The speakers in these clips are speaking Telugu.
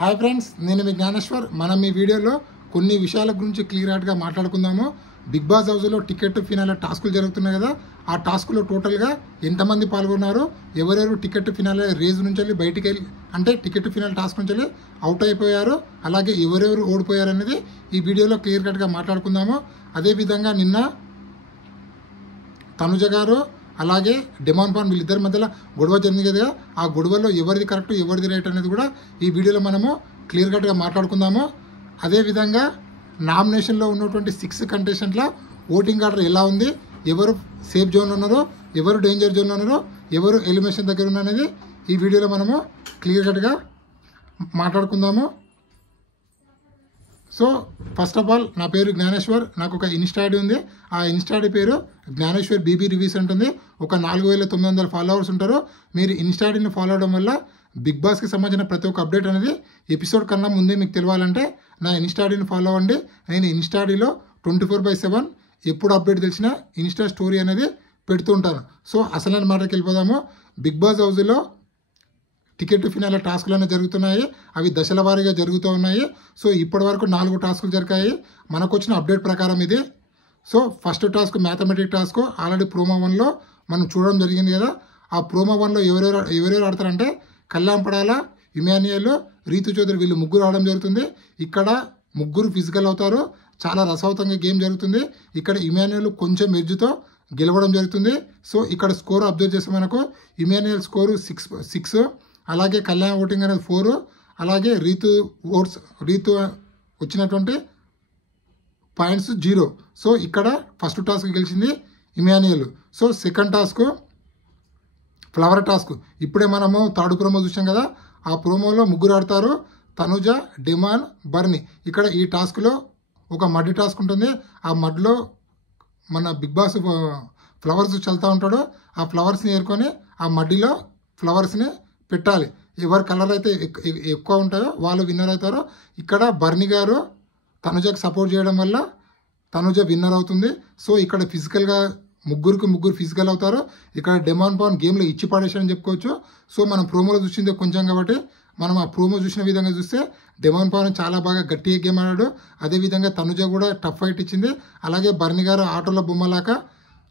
హాయ్ ఫ్రెండ్స్, నేను మీ జ్ఞానేశ్వర్. మనం ఈ వీడియోలో కొన్ని విషయాల గురించి క్లియర్గా మాట్లాడుకుందాము. బిగ్ బాస్ హౌస్లో టికెట్ ఫినాల టాస్కులు జరుగుతున్నాయి కదా, ఆ టాస్కులో టోటల్గా ఎంతమంది పాల్గొన్నారు, ఎవరెవరు టికెట్ ఫినాల రేజ్ నుంచి వెళ్ళి బయటికి వెళ్ళి అంటే టికెట్ ఫినాల టాస్క్ నుంచి వెళ్ళి అవుట్ అయిపోయారు, అలాగే ఎవరెవరు ఓడిపోయారు అనేది ఈ వీడియోలో క్లియర్ కట్గా మాట్లాడుకుందాము. అదేవిధంగా నిన్న తనుజ గారు అలాగే డిమాండ్ పాన్ వీళ్ళిద్దరి మధ్యలో గొడవ జరిగింది కదా, ఆ గొడవలో ఎవరిది కరెక్ట్ ఎవరిది రైట్ అనేది కూడా ఈ వీడియోలో మనము క్లియర్ కట్గా మాట్లాడుకుందాము. అదేవిధంగా నామినేషన్లో ఉన్నటువంటి 6 కంటెస్టెంట్ల ఓటింగ్ ఆర్డర్ ఎలా ఉంది, ఎవరు సేఫ్ జోన్లో ఉన్నారో, ఎవరు డేంజర్ జోన్లో ఉన్నారో, ఎవరు ఎలిమినేషన్ దగ్గర ఉన్నారో అనేది ఈ వీడియోలో మనము క్లియర్ కట్గా మాట్లాడుకుందాము. సో ఫస్ట్ ఆఫ్ ఆల్ నా పేరు జ్ఞానేశ్వర్. నాకు ఒక ఇన్స్టా ఐడి ఉంది. ఆ ఇన్స్టా ఐడి పేరు జ్ఞానేశ్వర్ బీబీ రివ్యూస్ ఉంటుంది. ఒక 4900 ఫాలోవర్స్ ఉంటారు. మీరు ఇన్స్టా ఐడిని ఫాలో అవడం వల్ల బిగ్ బాస్కి సంబంధించిన ప్రతి ఒక్క అప్డేట్ అనేది ఎపిసోడ్ కన్నా ముందే మీకు తెలియాలంటే నా ఇన్స్టా ఐడిని ఫాలో అవ్వండి. నేను ఇన్స్టా ఐడిలో 24/7 ఎప్పుడు అప్డేట్ తెలిసినా ఇన్స్టా స్టోరీ అనేది పెడుతూ ఉంటాను. సో అసలైన మాటకి వెళ్ళిపోదాము. బిగ్ బాస్ హౌస్లో టికెట్ ఫినాల టాస్కులు అనేవి జరుగుతున్నాయి. అవి దశల వారీగా జరుగుతూ ఉన్నాయి. సో ఇప్పటి వరకు 4 టాస్కులు జరిగాయి. మనకు వచ్చిన అప్డేట్ ప్రకారం ఇది. So first task mathematic task already promo 1లో మనం చూడడం జరిగింది కదా. ఆ ప్రోమో 1లో ఎవరెవరు ఆడతారంటే కళ్యాణ్ పడాల, ఇమాన్యుయల్, రీతు చౌదరి వీళ్ళు ముగ్గురు ఆడడం జరుగుతుంది. ఇక్కడ ముగ్గురు ఫిజికల్ అవుతారు. చాలా రసవతంగా గేమ్ జరుగుతుంది. ఇక్కడ ఇమాన్యుయల్ కొంచెం ఎడ్జ్తో గెలవడం జరుగుతుంది. సో ఇక్కడ స్కోర్ అబ్జర్వ్ చేస్తే మనకు ఇమాన్యుయల్ స్కోరు 6, అలాగే కళ్యాణ్ ఓటింగ్ అనేది 4, అలాగే రీతు వచ్చినటువంటి పాయింట్స్ 0. సో ఇక్కడ ఫస్ట్ టాస్క్ గెలిచింది Emmanuel. So second task flower task. ఇప్పుడే మనము థర్డ్ ప్రోమో చూసాం కదా, ఆ ప్రోమోలో ముగ్గురు ఆడతారు, తనుజ, డిమాన్, బర్నీ. ఇక్కడ ఈ టాస్క్లో ఒక మడ్ టాస్క్ ఉంటుంది. ఆ మడ్లో మన బిగ్ బాస్ ఫ్లవర్స్ చల్లుతూ ఉంటాడు. ఆ ఫ్లవర్స్ని ఏరుకొని ఆ మడ్డిలో ఫ్లవర్స్ని పెట్టాలి. ఎవరి కలర్ అయితే ఎక్కువ ఉంటాయో వాళ్ళు విన్నర్ అవుతారు. ఇక్కడ బర్నీ గారు తనుజకు సపోర్ట్ చేయడం వల్ల తనుజ విన్నర్ అవుతుంది. సో ఇక్కడ ఫిజికల్గా ముగ్గురు ఫిజికల్ అవుతారు. ఇక్కడ డిమాండ్ పాన్ గేమ్లో ఇచ్చి పడేసారని చెప్పుకోవచ్చు. సో మనం ప్రోమోలో చూసిందే కొంచెం కాబట్టి మనం ఆ ప్రోమో చూసిన విధంగా చూస్తే డిమాండ్ పాన్ చాలా బాగా గట్టిగా గేమ్ ఆడాడు. అదేవిధంగా తనుజ కూడా టఫ్ ఫైట్ ఇచ్చింది. అలాగే బర్నీ గారు ఆటోలో బొమ్మలాగా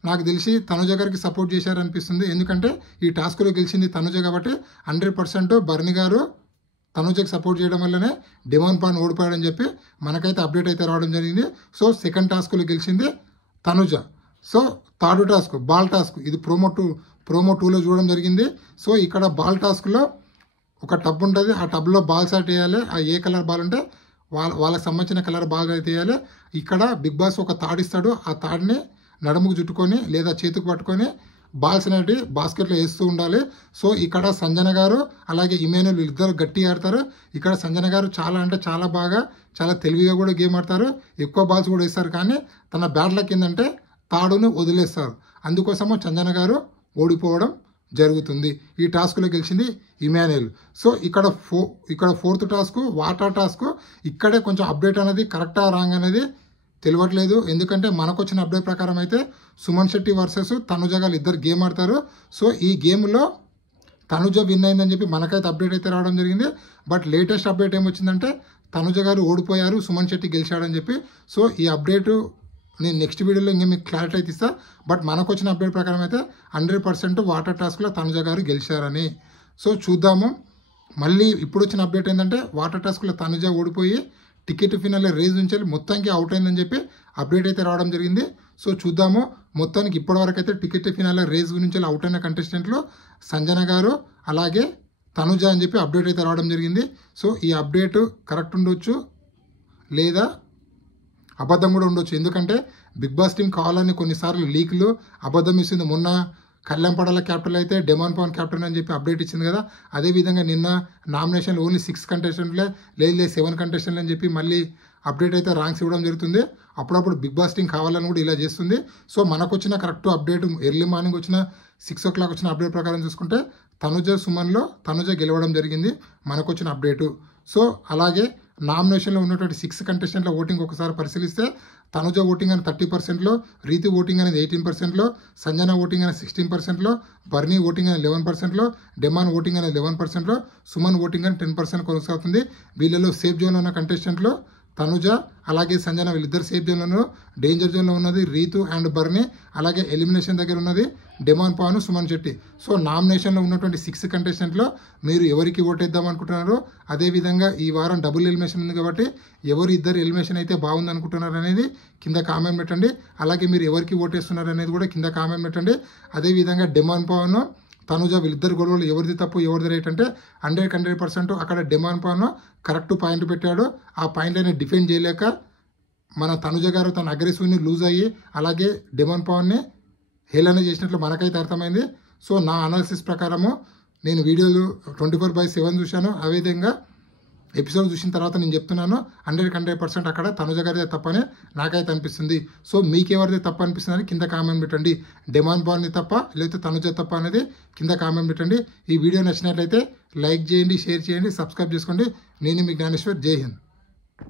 నాకు తెలిసి తనుజ గారికి సపోర్ట్ చేశారనిపిస్తుంది. ఎందుకంటే ఈ టాస్క్లో గెలిచింది తనుజ కాబట్టి 100% బర్నీ గారు తనుజకి సపోర్ట్ చేయడం వల్లనే డిమాండ్ పాన్ ఓడిపోయాడని చెప్పి మనకైతే అప్డేట్ అయితే రావడం జరిగింది. సో సెకండ్ టాస్క్లో గెలిచింది Tanuja. So third task ball task. ఇది ప్రోమో 2లో చూడడం జరిగింది. సో ఇక్కడ బాల్ టాస్క్లో ఒక టబ్ ఉంటుంది. ఆ టబ్లో బాల్స్ అయితే వేయాలి. ఆ ఏ కలర్ బాల్ ఉంటే వాళ్ళకి సంబంధించిన కలర్ బాల్ అయితే వేయాలి. ఇక్కడ బిగ్ బాస్ ఒక తాడు ఇస్తాడు. ఆ తాడుని నడుముకు చుట్టుకొని లేదా చేతికి పట్టుకొని బాల్స్ అనేవి బాస్కెట్లో వేస్తూ ఉండాలి. సో ఇక్కడ సంజన గారు అలాగే ఇమాన్యుయల్ ఇద్దరు గట్టిగా ఆడతారు. ఇక్కడ సంజన గారు చాలా అంటే చాలా బాగా చాలా తెలివిగా కూడా గేమ్ ఆడతారు. ఎక్కువ బాల్స్ కూడా వేస్తారు. కానీ తన బ్యాట్ లక్ ఏంటంటే తాడుని వదిలేస్తారు. అందుకోసము సంజన గారు ఓడిపోవడం జరుగుతుంది. ఈ టాస్క్లో గెలిచింది ఇమాన్యుయల్. సో ఇక్కడ ఫోర్త్ టాస్క్ వాటర్ టాస్క్. ఇక్కడే కొంచెం అప్డేట్ అనేది కరెక్టా రాంగ్ అనేది తెలియట్లేదు. ఎందుకంటే మనకు వచ్చిన అప్డేట్ ప్రకారం అయితే సుమన్ శెట్టి వర్సెస్ తనుజ గారు ఇద్దరు గేమ్ ఆడతారు. సో ఈ గేమ్లో తనుజ విన్ అయిందని చెప్పి మనకైతే అప్డేట్ అయితే రావడం జరిగింది. బట్ లేటెస్ట్ అప్డేట్ ఏమొచ్చిందంటే తనుజ గారు ఓడిపోయారు, సుమన్ శెట్టి గెలిచాడని చెప్పి. సో ఈ అప్డేటు నేను నెక్స్ట్ వీడియోలో ఇంకా మీకు క్లారిటీ అయితే ఇస్తాను. బట్ మనకు వచ్చిన అప్డేట్ ప్రకారం అయితే 100% వాటర్ టాస్క్లో తనుజ గారు గెలిచారని. సో చూద్దాము. మళ్ళీ ఇప్పుడు వచ్చిన అప్డేట్ ఏంటంటే వాటర్ టాస్క్లో తనుజ ఓడిపోయి టికెట్ ఫినాల రేజ్ నుంచి మొత్తానికి అవుట్ అయిందని చెప్పి అప్డేట్ అయితే రావడం జరిగింది. సో చూద్దాము. మొత్తానికి ఇప్పటివరకు అయితే టికెట్ ఫినాల రేజ్ నుంచి అవుట్ అయిన కంటెస్టెంట్లు సంజన గారు అలాగే తనుజ అని చెప్పి అప్డేట్ అయితే రావడం జరిగింది. సో ఈ అప్డేట్ కరెక్ట్ ఉండొచ్చు లేదా అబద్ధం కూడా ఉండొచ్చు. ఎందుకంటే బిగ్ బాస్ టీం కావాలని కొన్నిసార్లు లీక్లు అబద్ధం ఇస్తుంది. మొన్న కళ్యాణ్ పడాల క్యాప్టెన్ అయితే డిమాండ్ పాన్ క్యాప్టెన్ అని చెప్పి అప్డేట్ ఇచ్చింది కదా. అదేవిధంగా నిన్న నామినేషన్లు ఓన్లీ 6 కంటెస్టెంట్లే లేదు 7 కంటెస్టెంట్లు అని చెప్పి మళ్ళీ అప్డేట్ అయితే ర్యాంక్స్ ఇవ్వడం జరుగుతుంది. అప్పుడప్పుడు బిగ్ బాస్ టీం కావాలని కూడా ఇలా చేస్తుంది. సో మనకు వచ్చిన కరెక్ట్ అప్డేట్ ఎర్లీ మార్నింగ్ వచ్చిన 6 o'clock వచ్చిన అప్డేట్ ప్రకారం చూసుకుంటే తనుజ సుమన్లో తనుజ గెలవడం జరిగింది మనకు వచ్చిన అప్డేటు. సో అలాగే నామినేషన్లో ఉన్నటువంటి 6 కంటెస్టెంట్ల ఓటింగ్ ఒకసారి పరిశీలిస్తే తనుజ ఓటింగ్ అనేది 30%లో, రీతు ఓటింగ్ అనేది 18%లో, సంజన ఓటింగ్ అనేది 16%లో, బర్నీ ఓటింగ్ అనేది 11%లో, డెమాన్ ఓటింగ్ అనేది 11%లో, సుమన్ ఓటింగ్ అనేది 10% కొనసాగుతుంది. వీళ్ళలో సేఫ్ జోన్లో ఉన్న కంటెస్టెంట్లో తనుజ అలాగే సంజన వీళ్ళిద్దరు సేఫ్ జోన్లో, డేంజర్ జోన్లో ఉన్నది రీతు అండ్ బర్నీ, అలాగే ఎలిమినేషన్ దగ్గర ఉన్నది డెమాన్ పవన్, సుమన్ శెట్టి. సో నామినేషన్లో ఉన్నటువంటి 6 కంటెస్టెంట్లో మీరు ఎవరికి ఓటేద్దాం అనుకుంటున్నారో, అదేవిధంగా ఈ వారం డబుల్ ఎలిమినేషన్ ఉంది కాబట్టి ఎవరు ఇద్దరు ఎలిమినేషన్ అయితే బాగుంది అనుకుంటున్నారు అనేది కింద కామెంట్ పెట్టండి. అలాగే మీరు ఎవరికి ఓటేస్తున్నారు అనేది కూడా కింద కామెంట్ పెట్టండి. అదేవిధంగా డెమాన్ పవన్ తనుజ వీళ్ళిద్దరు గొడవలు ఎవరిది తప్పు ఎవరిది రైట్ అంటే 100% అక్కడ డెమాన్ పవన్ కరెక్ట్ పాయింట్ పెట్టాడు. ఆ పాయింట్ని డిఫెండ్ చేయలేక మన తనుజ గారు తన అగ్రెసివ్ని లూజ్ అయ్యి అలాగే డెమాన్ పవన్ని హేళన చేసినట్లు మనకైతే అర్థమైంది. సో నా అనాలిసిస్ ప్రకారము నేను వీడియోలు 24/7 చూశాను. అదేవిధంగా ఎపిసోడ్ చూసిన తర్వాత నేను చెప్తున్నాను 100% అక్కడ తనుజ గారిదే తప్పని నాకైతే అనిపిస్తుంది. సో మీకెవరిదే తప్ప అనిపిస్తుంది అని కింద కామెంట్ పెట్టండి. డెమాన్ పవన్ని తప్ప లేకపోతే తనుజ తప్ప అనేది కింద కామెంట్ పెట్టండి. ఈ వీడియో నచ్చినట్లయితే లైక్ చేయండి, షేర్ చేయండి, సబ్స్క్రైబ్ చేసుకోండి. నేను మీ జ్ఞానేశ్వర్. జై హింద్.